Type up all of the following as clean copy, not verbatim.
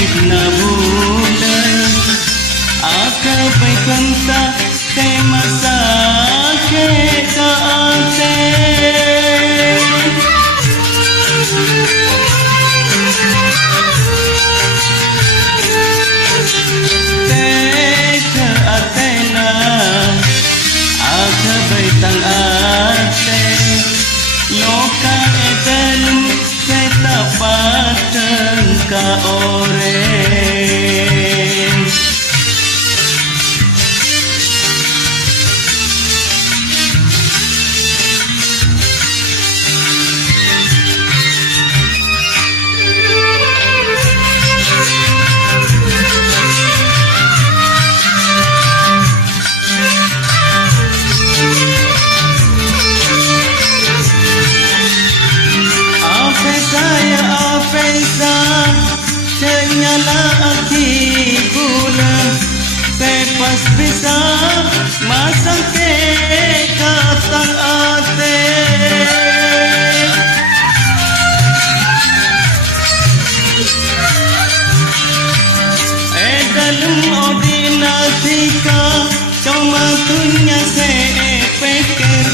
fitna bulan aka pai kanta te masa ke kaate te kaate na aka pai tang ate loka edan se tapatan ka ore nyala aki bulan sepas bisa masang ke katang ate dalem ordinasi ka cuma tunya se peker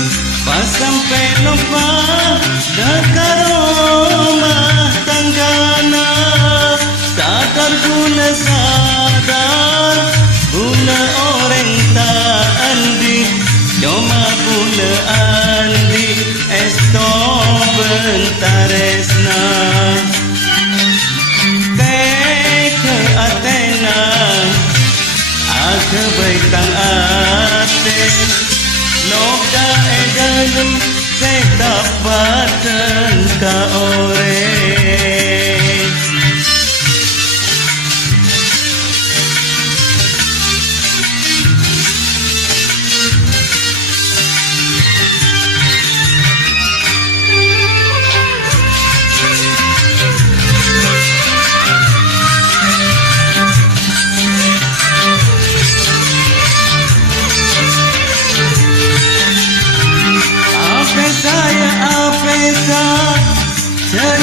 pas sampai lupa dekaroma tanggana sadar guna sadar guna orang tak andi cuma guna andi esto bentaresna teke atena aka baitang ate noka edalem setapatan ka ore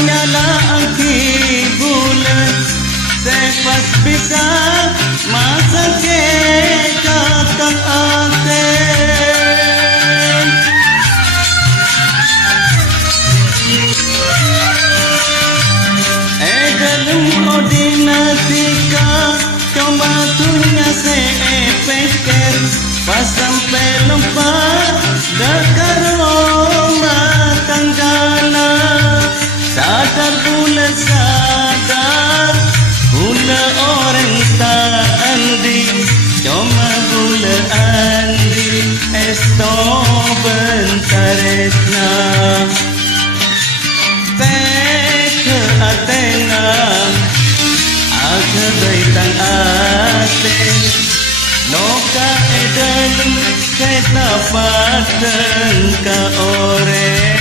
nyala aki bulan sepas bisa masa ke katang ate dalem ordinasi ka coba tunya se peker pas sampai lupa dekaroma tanggana sadar bulan sadar guna orang tak andi cuma guna andi esto bentaresna teke atena aka baitang ate noka edalem setapatan ka ore